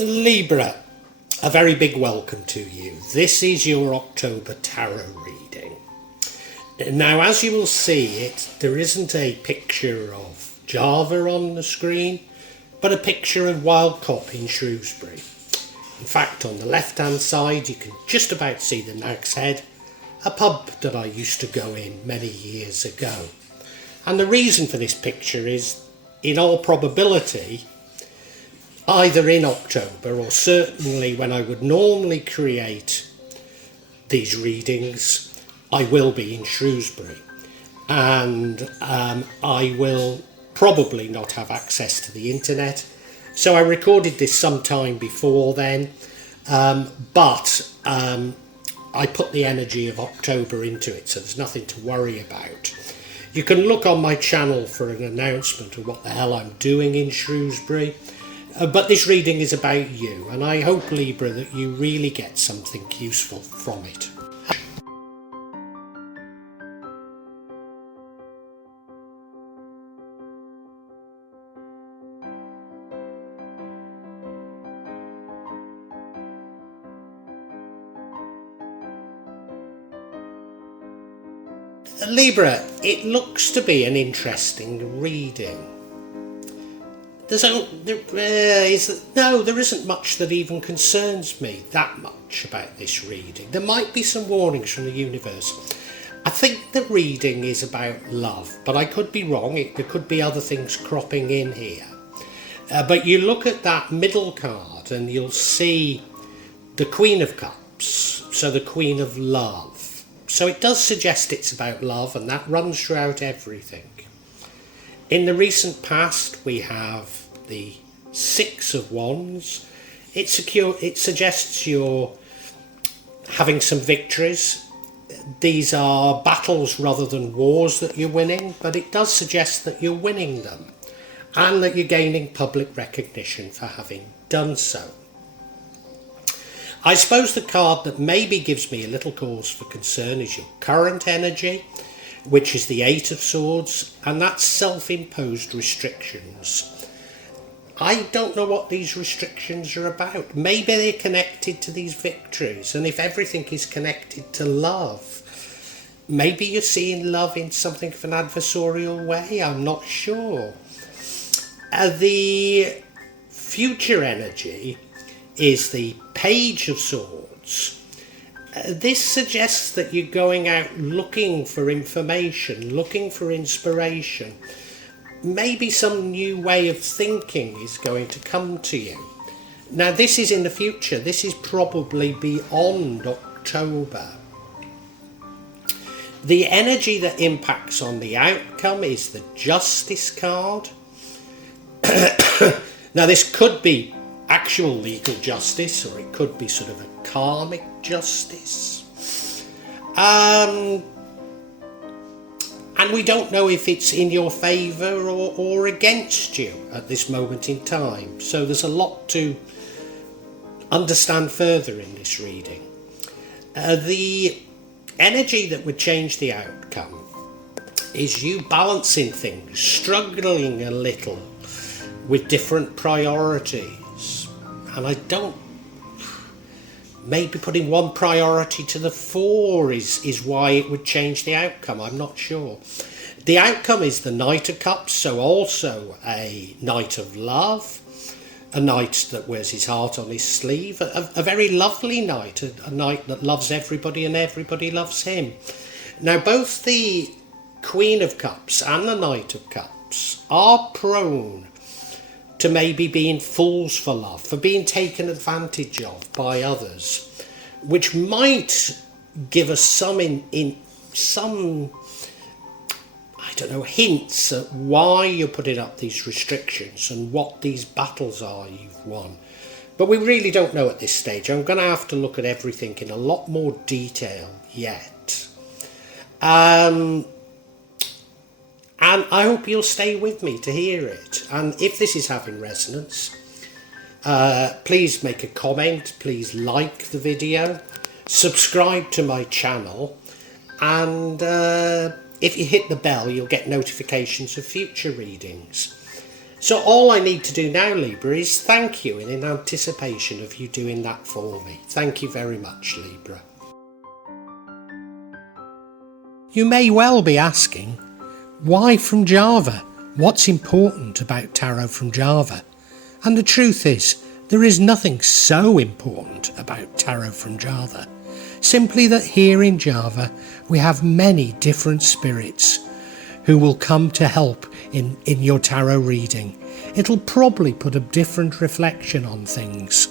Libra, a very big welcome to you. This is your October tarot reading. Now, as you will see, there isn't a picture of Java on the screen, but a picture of Wild Cop in Shrewsbury. In fact, on the left-hand side, you can just about see the Nag's Head, a pub that I used to go in many years ago. And the reason for this picture is, in all probability, either in October or certainly when I would normally create these readings, I will be in Shrewsbury, and I will probably not have access to the internet. So I recorded this sometime before then, but I put the energy of October into it, so there's nothing to worry about. You can look on my channel for an announcement of what the hell I'm doing in Shrewsbury. But this reading is about you, and I hope, Libra, that you really get something useful from it. Libra, it looks to be an interesting reading. There isn't much that even concerns me that much about this reading. There might be some warnings from the universe. I think the reading is about love, but I could be wrong. There could be other things cropping in here. But you look at that middle card and you'll see the Queen of Cups, so the Queen of Love. So it does suggest it's about love, and that runs throughout everything. In the recent past, we have the Six of Wands. It suggests you're having some victories. These are battles rather than wars that you're winning, but it does suggest that you're winning them and that you're gaining public recognition for having done so. I suppose the card that maybe gives me a little cause for concern is your current energy, which is the Eight of Swords, and that's self-imposed restrictions. I don't know what these restrictions are about. Maybe they're connected to these victories, and if everything is connected to love, maybe you're seeing love in something of an adversarial way. I'm not sure. The future energy is the Page of Swords. This suggests that you're going out looking for information, looking for inspiration. Maybe some new way of thinking is going to come to you. Now, this is in the future. This is probably beyond October. The energy that impacts on the outcome is the Justice card. Now, this could be actual legal justice, or it could be sort of a karmic justice. And we don't know if it's in your favour or against you at this moment in time. So there's a lot to understand further in this reading. The energy that would change the outcome is you balancing things, struggling a little with different priorities. And maybe putting one priority to the fore is why it would change the outcome. I'm not sure. The outcome is the Knight of Cups, so also a Knight of Love, a knight that wears his heart on his sleeve, a very lovely knight, a knight that loves everybody and everybody loves him. Now, both the Queen of Cups and the Knight of Cups are prone to maybe being fools for love, for being taken advantage of by others, which might give us some hints at why you're putting up these restrictions and what these battles are you've won. But we really don't know at this stage. I'm going to have to look at everything in a lot more detail yet. And I hope you'll stay with me to hear it. And if this is having resonance, please make a comment, please like the video, subscribe to my channel, and if you hit the bell, you'll get notifications of future readings. So all I need to do now, Libra, is thank you in anticipation of you doing that for me. Thank you very much, Libra. You may well be asking, why from Java? What's important about tarot from Java? And the truth is, there is nothing so important about tarot from Java. Simply that here in Java, we have many different spirits who will come to help in your tarot reading. It'll probably put a different reflection on things.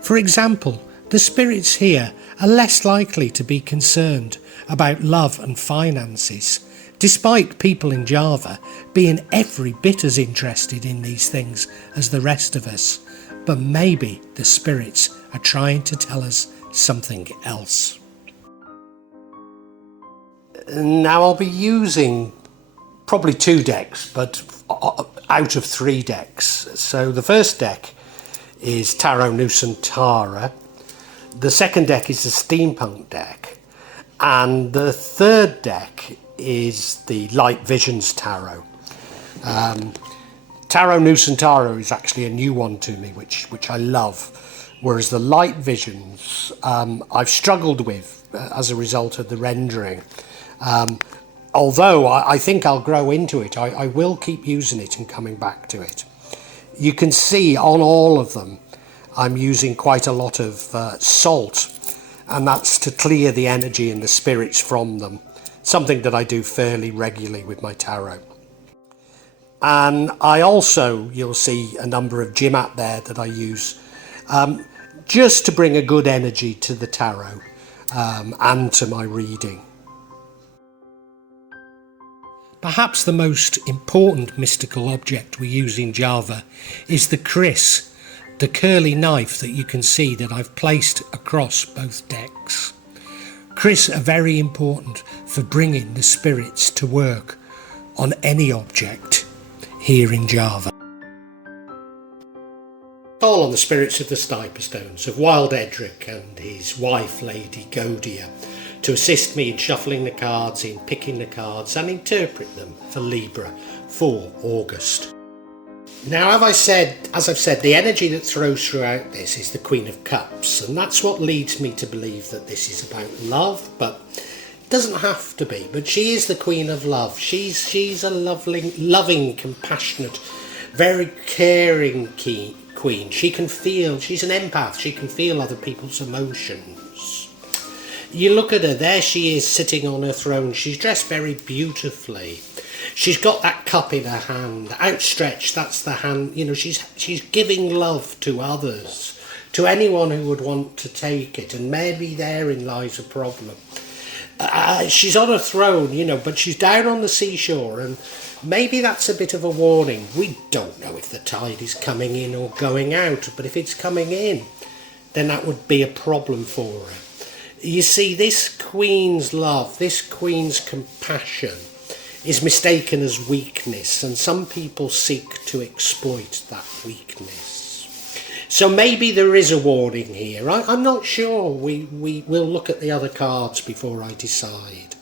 For example, the spirits here are less likely to be concerned about love and finances, despite people in Java being every bit as interested in these things as the rest of us. But maybe the spirits are trying to tell us something else. Now I'll be using probably 2 decks, but out of 3 decks. So the first deck is Tarot Nusantara, the second deck is the Steampunk deck, and the third deck is the Light Visions Tarot. Tarot Nusantara is actually a new one to me, which I love, whereas the Light Visions I've struggled with as a result of the rendering. Although I think I'll grow into it, I will keep using it and coming back to it. You can see on all of them I'm using quite a lot of salt, and that's to clear the energy and the spirits from them, something that I do fairly regularly with my tarot. And I also, you'll see a number of Jimat there that I use just to bring a good energy to the tarot and to my reading. Perhaps the most important mystical object we use in Java is the kris, the curly knife that you can see that I've placed across both decks. Kris are very important for bringing the spirits to work on any object here in Java. All on the spirits of the Sniper Stones, of Wild Edric and his wife Lady Godia, to assist me in shuffling the cards, in picking the cards and interpret them for Libra for August. Now, as I've said, the energy that throws throughout this is the Queen of Cups, and that's what leads me to believe that this is about love, but it doesn't have to be. But she is the Queen of Love. She's a loving, compassionate, very caring queen. She can feel, she's an empath, she can feel other people's emotions. You look at her, there she is sitting on her throne. She's dressed very beautifully. She's got that cup in her hand, outstretched, that's the hand, you know, she's giving love to others, to anyone who would want to take it, and maybe therein lies a problem. She's on a throne, you know, but she's down on the seashore, and maybe that's a bit of a warning. We don't know if the tide is coming in or going out, but if it's coming in, then that would be a problem for her. You see, this queen's love, this queen's compassion is mistaken as weakness, and some people seek to exploit that weakness. So maybe there is a warning here. I'm not sure. We will look at the other cards before I decide.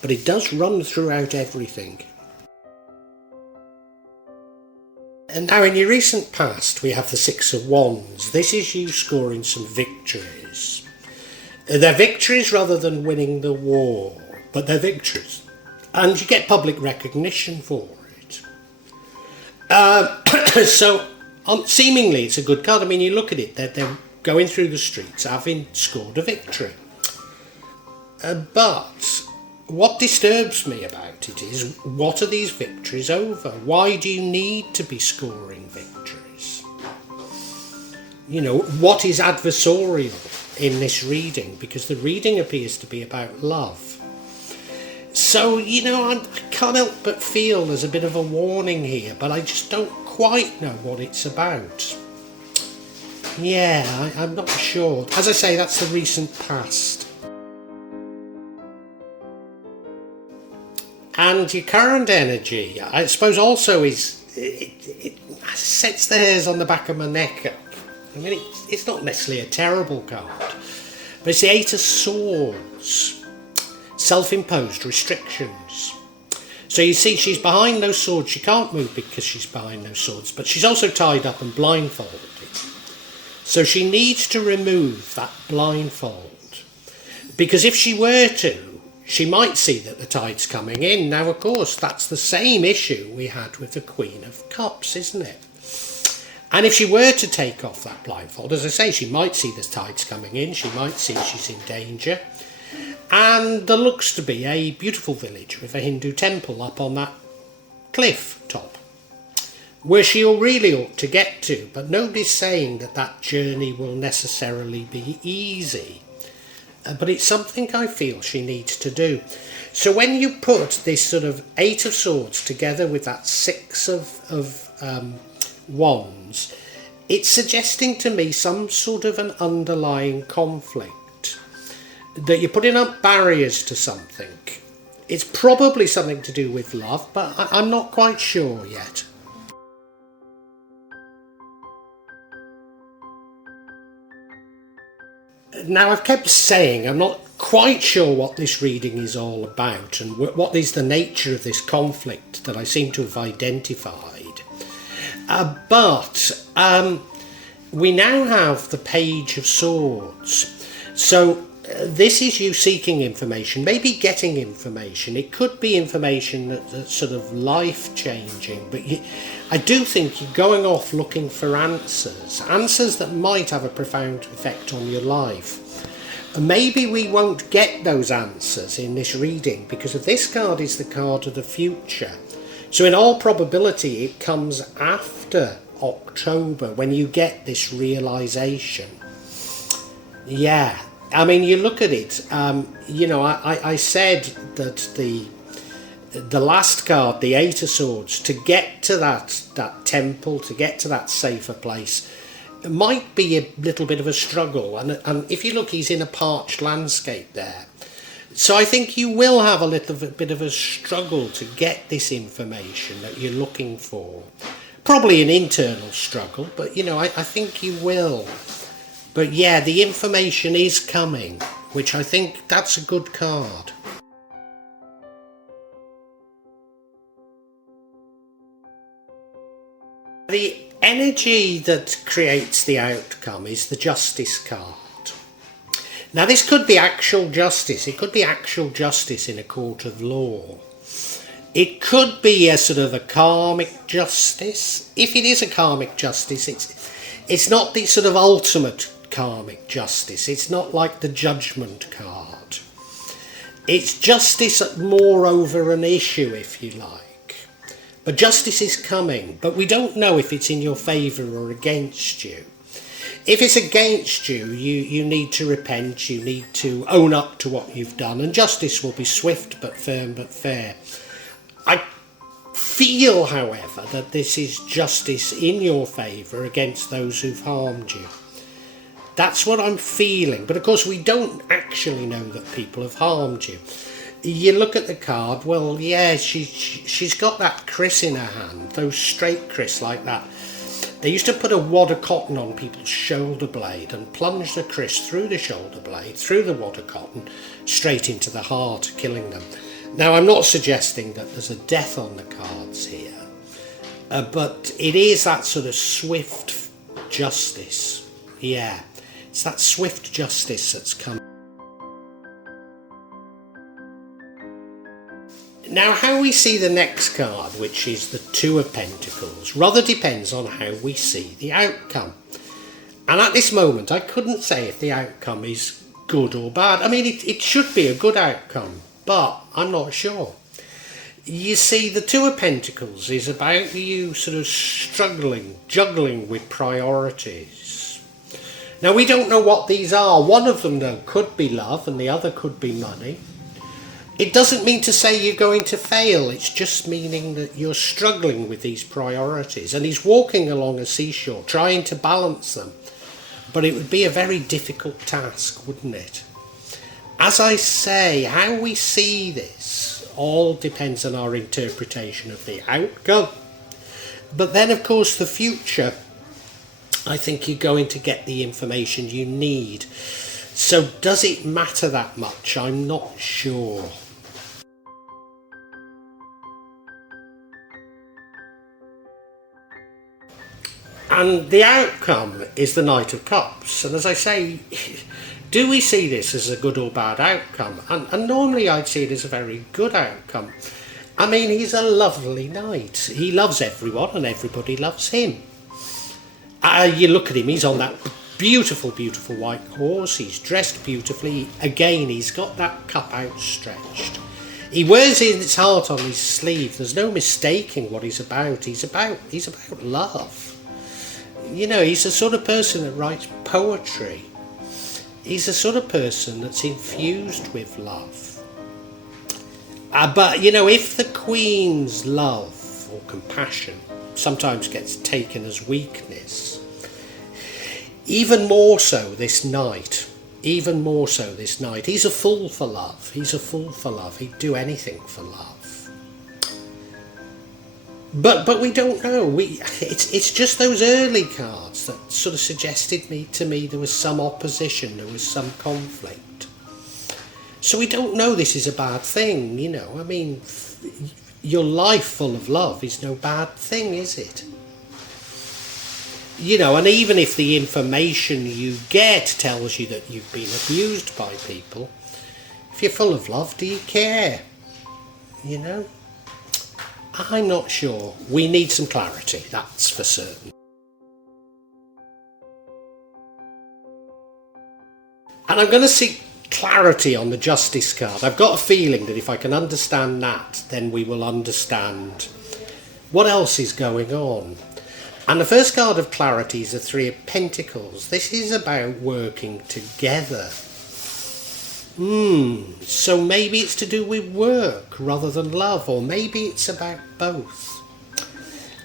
But it does run throughout everything. And now in your recent past, we have the Six of Wands. This is you scoring some victories. They're victories rather than winning the war, but they're victories. And you get public recognition for it. So seemingly it's a good card. I mean, you look at it, they're going through the streets having scored a victory. But what disturbs me about it is, what are these victories over? Why do you need to be scoring victories? You know, what is adversarial in this reading? Because the reading appears to be about love. So, you know, I can't help but feel there's a bit of a warning here, but I just don't quite know what it's about. Yeah, I'm not sure. As I say, that's the recent past. And your current energy, I suppose, also is, it sets the hairs on the back of my neck up. I mean, it's not necessarily a terrible card, but it's the Eight of Swords. Self-imposed restrictions. So you see, she's behind those swords. She can't move because she's behind those swords, but she's also tied up and blindfolded. So she needs to remove that blindfold, because if she were to, she might see that the tide's coming in. Now, of course, that's the same issue we had with the Queen of Cups, isn't it? And if she were to take off that blindfold, as I say, she might see the tides coming in, she might see she's in danger. And there looks to be a beautiful village with a Hindu temple up on that cliff top, where she really ought to get to, but nobody's saying that that journey will necessarily be easy. But it's something I feel she needs to do. So when you put this sort of 8 of Swords together with that 6 of Wands, it's suggesting to me some sort of an underlying conflict, that you're putting up barriers to something. It's probably something to do with love, but I'm not quite sure yet. Now, I've kept saying I'm not quite sure what this reading is all about and what is the nature of this conflict that I seem to have identified. But we now have the Page of Swords. So this is you seeking information, maybe getting information. It could be information that's sort of life-changing, but I do think you're going off looking for answers that might have a profound effect on your life. Maybe we won't get those answers in this reading, because if this card is the card of the future, so in all probability it comes after October when you get this realisation. Yeah, I mean, you look at it, I said that the last card, the 8 of Swords, to get to that temple, to get to that safer place, it might be a little bit of a struggle. And if you look, he's in a parched landscape there. So I think you will have a little bit of a struggle to get this information that you're looking for. Probably an internal struggle, but I think you will. But yeah, the information is coming, which I think that's a good card. The energy that creates the outcome is the Justice card. Now, this could be actual justice. It could be actual justice in a court of law. It could be a sort of a karmic justice. If it is a karmic justice, it's not the sort of ultimate karmic justice. It's not like the Judgement card. It's justice more over an issue, if you like. But justice is coming, but we don't know if it's in your favour or against you. If it's against you, you need to repent, you need to own up to what you've done, and justice will be swift but firm but fair. I feel, however, that this is justice in your favour against those who've harmed you. That's what I'm feeling, but of course we don't actually know that people have harmed you. You look at the card, well, yeah, she's got that kris in her hand, those straight kris like that. They used to put a wad of cotton on people's shoulder blade and plunge the kris through the shoulder blade, through the wad of cotton, straight into the heart, killing them. Now, I'm not suggesting that there's a death on the cards here, but it is that sort of swift justice. Yeah, it's that swift justice that's come. Now, how we see the next card, which is the 2 of Pentacles, rather depends on how we see the outcome. And at this moment, I couldn't say if the outcome is good or bad. I mean, it should be a good outcome, but I'm not sure. You see, the 2 of Pentacles is about you sort of juggling with priorities. Now, we don't know what these are. One of them, though, could be love and the other could be money. It doesn't mean to say you're going to fail, it's just meaning that you're struggling with these priorities. And he's walking along a seashore, trying to balance them. But it would be a very difficult task, wouldn't it? As I say, how we see this all depends on our interpretation of the outcome. But then, of course, the future, I think you're going to get the information you need. So does it matter that much? I'm not sure. And the outcome is the Knight of Cups. And as I say, do we see this as a good or bad outcome? And normally I'd see it as a very good outcome. I mean, he's a lovely knight. He loves everyone and everybody loves him. You look at him, he's on that beautiful, beautiful white horse. He's dressed beautifully. Again, he's got that cup outstretched. He wears his heart on his sleeve. There's no mistaking what he's about. He's about love. You know, he's the sort of person that writes poetry. He's the sort of person that's infused with love. But, you know, if the Queen's love or compassion sometimes gets taken as weakness, even more so this knight, he's a fool for love. He'd do anything for love. But we don't know. It's just those early cards that sort of suggested to me there was some opposition, there was some conflict. So we don't know this is a bad thing, you know. I mean, your life full of love is no bad thing, is it? You know, and even if the information you get tells you that you've been abused by people, if you're full of love, do you care? You know? I'm not sure. We need some clarity, that's for certain. And I'm going to seek clarity on the Justice card. I've got a feeling that if I can understand that, then we will understand what else is going on. And the first card of clarity is the Three of Pentacles. This is about working together. So maybe it's to do with work rather than love, or maybe it's about both.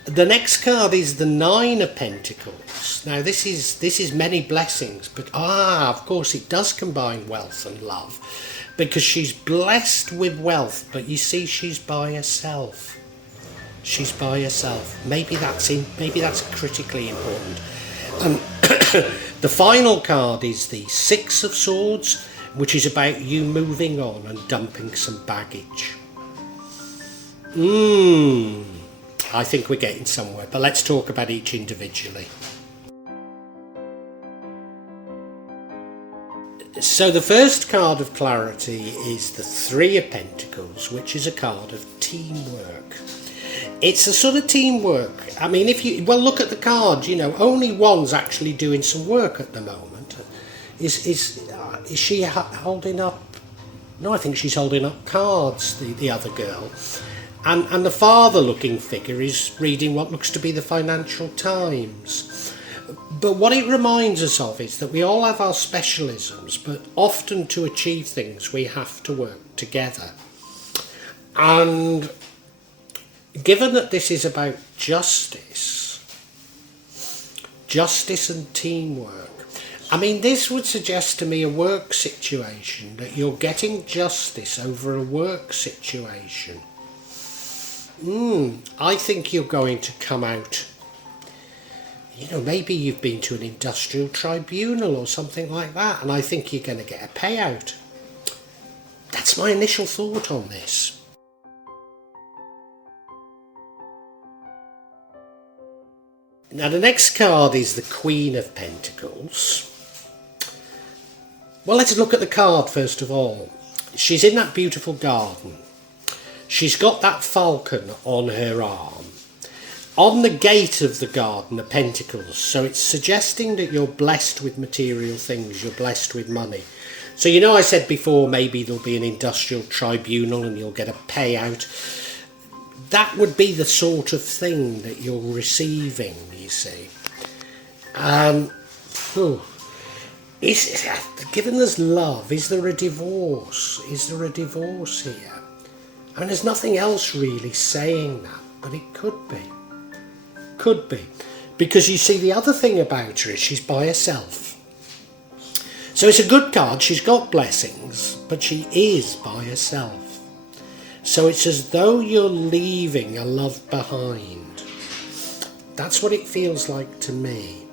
The next card is the Nine of Pentacles. Now this is many blessings, but of course it does combine wealth and love, because she's blessed with wealth, but you see she's by herself. Maybe that's critically important. The final card is the Six of Swords, which is about you moving on and dumping some baggage. I think we're getting somewhere, but let's talk about each individually. So the first card of clarity is the Three of Pentacles, which is a card of teamwork. It's a sort of teamwork. I mean, if you look at the card, you know, only one's actually doing some work at the moment. Is she holding up? No, I think she's holding up cards, the other girl. And the father-looking figure is reading what looks to be the Financial Times. But what it reminds us of is that we all have our specialisms, but often to achieve things we have to work together. And given that this is about justice and teamwork, I mean, this would suggest to me a work situation, that you're getting justice over a work situation. I think you're going to come out, you know, maybe you've been to an industrial tribunal or something like that, and I think you're going to get a payout. That's my initial thought on this. Now the next card is the Queen of Pentacles. Well, let's look at the card first of all. She's in that beautiful garden. She's got that falcon on her arm. On the gate of the garden are pentacles, so it's suggesting that you're blessed with material things, you're blessed with money. So you know I said before maybe there'll be an industrial tribunal and you'll get a payout. That would be the sort of thing that you're receiving, you see. Given there's love, is there a divorce? Is there a divorce here? I mean, there's nothing else really saying that, but it could be. Could be. Because you see, the other thing about her is she's by herself. So it's a good card, she's got blessings, but she is by herself. So it's as though you're leaving a love behind. That's what it feels like to me.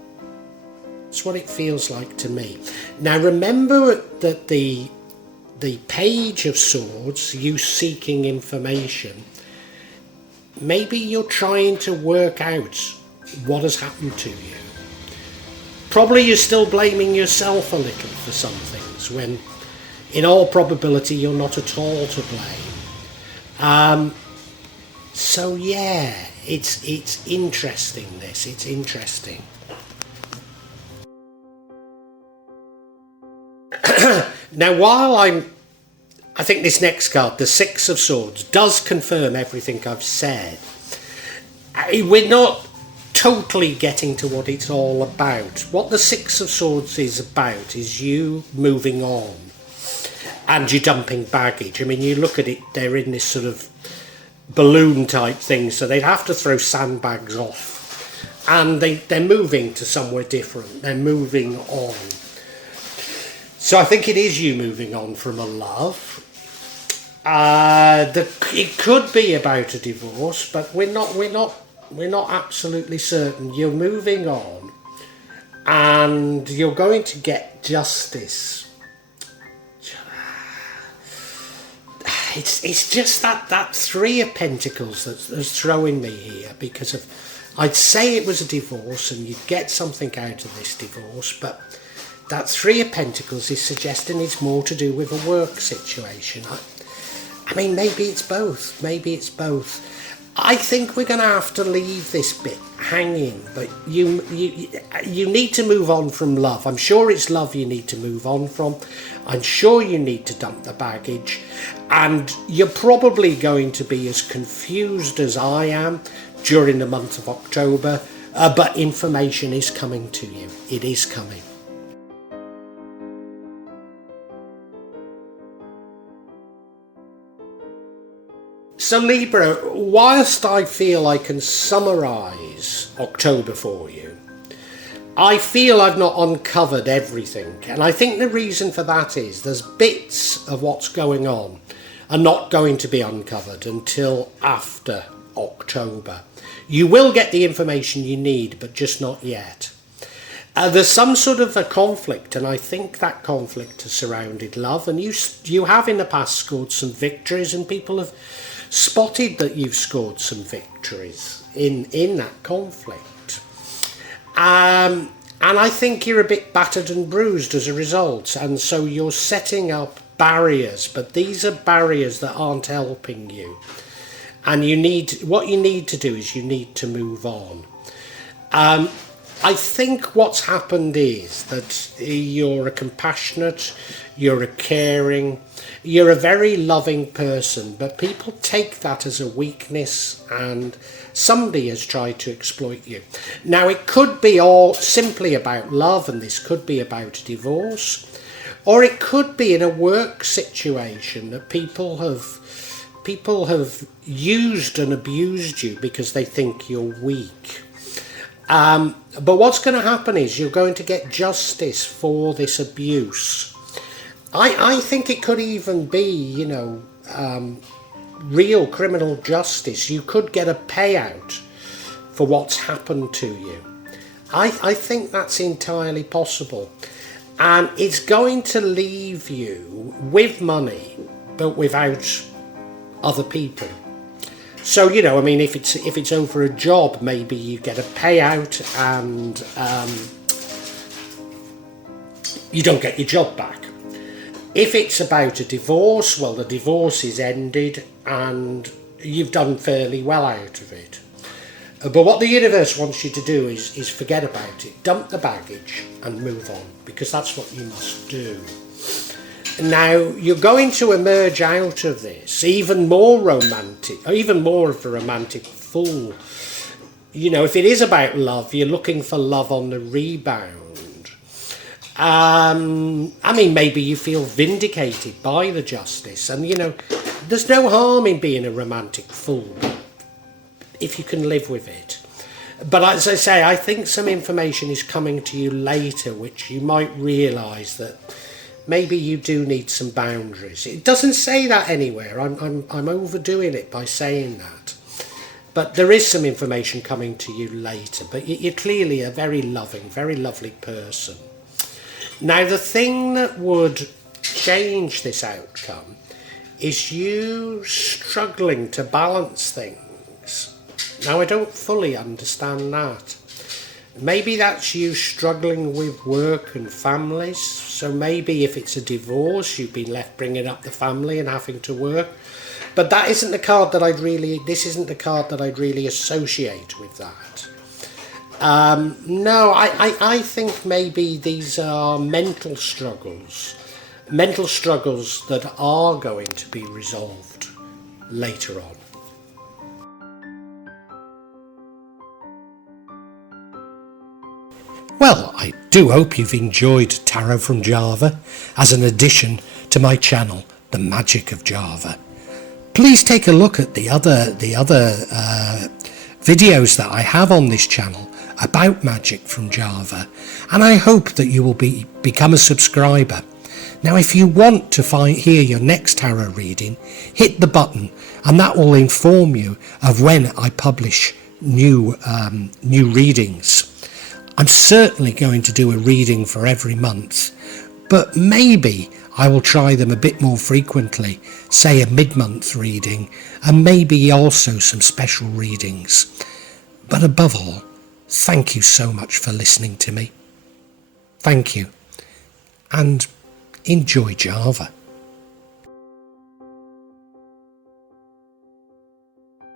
That's what it feels like to me. Now remember that the Page of Swords, you seeking information, maybe you're trying to work out what has happened to you. Probably you're still blaming yourself a little for some things, when in all probability you're not at all to blame. So yeah, it's interesting, this. It's interesting. Now, while I think this next card, the Six of Swords, does confirm everything I've said. We're not totally getting to what it's all about. What the Six of Swords is about is you moving on and you dumping baggage. I mean, you look at it, they're in this sort of balloon type thing, so they'd have to throw sandbags off, and they're moving to somewhere different. They're moving on. So I think it is you moving on from a love. It could be about a divorce, but we're not absolutely certain. You're moving on, and you're going to get justice. It's just that Three of Pentacles that's throwing me here, because I'd say it was a divorce and you'd get something out of this divorce, but that Three of Pentacles is suggesting it's more to do with a work situation. I mean, maybe it's both. Maybe it's both. I think we're going to have to leave this bit hanging, but you need to move on from love. I'm sure it's love you need to move on from. I'm sure you need to dump the baggage, and you're probably going to be as confused as I am during the month of October, but information is coming to you. It is coming. So Libra, whilst I feel I can summarise October for you, I feel I've not uncovered everything, and I think the reason for that is there's bits of what's going on are not going to be uncovered until after October. You will get the information you need, but just not yet. There's some sort of a conflict, and I think that conflict has surrounded love, and you have in the past scored some victories, and people have spotted that you've scored some victories in that conflict. And I think you're a bit battered and bruised as a result, and so you're setting up barriers, but these are barriers that aren't helping you. And what you need to do is you need to move on. I think what's happened is that you're a compassionate, you're a caring, you're a very loving person, but people take that as a weakness, and somebody has tried to exploit you. Now, it could be all simply about love, and this could be about divorce, or it could be in a work situation that people have used and abused you because they think you're weak. But what's going to happen is you're going to get justice for this abuse. I think it could even be, real criminal justice. You could get a payout for what's happened to you. I think that's entirely possible. And it's going to leave you with money, but without other people. So, if it's over a job, maybe you get a payout and you don't get your job back. If it's about a divorce, well, the divorce is ended and you've done fairly well out of it. But what the universe wants you to do is forget about it, dump the baggage and move on, because that's what you must do. Now, you're going to emerge out of this even more romantic, or even more of a romantic fool. If it is about love, you're looking for love on the rebound. Maybe you feel vindicated by the justice, and there's no harm in being a romantic fool if you can live with it. But as I say, I think some information is coming to you later, which you might realise that maybe you do need some boundaries. It doesn't say that anywhere. I'm overdoing it by saying that. But there is some information coming to you later. But you're clearly a very loving, very lovely person. Now, the thing that would change this outcome is you struggling to balance things. Now, I don't fully understand that. Maybe that's you struggling with work and families. So maybe if it's a divorce, you've been left bringing up the family and having to work. But that isn't the card that this isn't the card that I'd really associate with that. No, I think maybe these are mental struggles that are going to be resolved later on. Well, I do hope you've enjoyed Tarot from Java as an addition to my channel, The Magic of Java. Please take a look at the other videos that I have on this channel about magic from Java, and I hope that you will become a subscriber. Now, if you want to hear your next tarot reading, hit the button, and that will inform you of when I publish new readings. I'm certainly going to do a reading for every month, but maybe I will try them a bit more frequently, say a mid-month reading, and maybe also some special readings. But above all, thank you so much for listening to me. Thank you, and enjoy Java.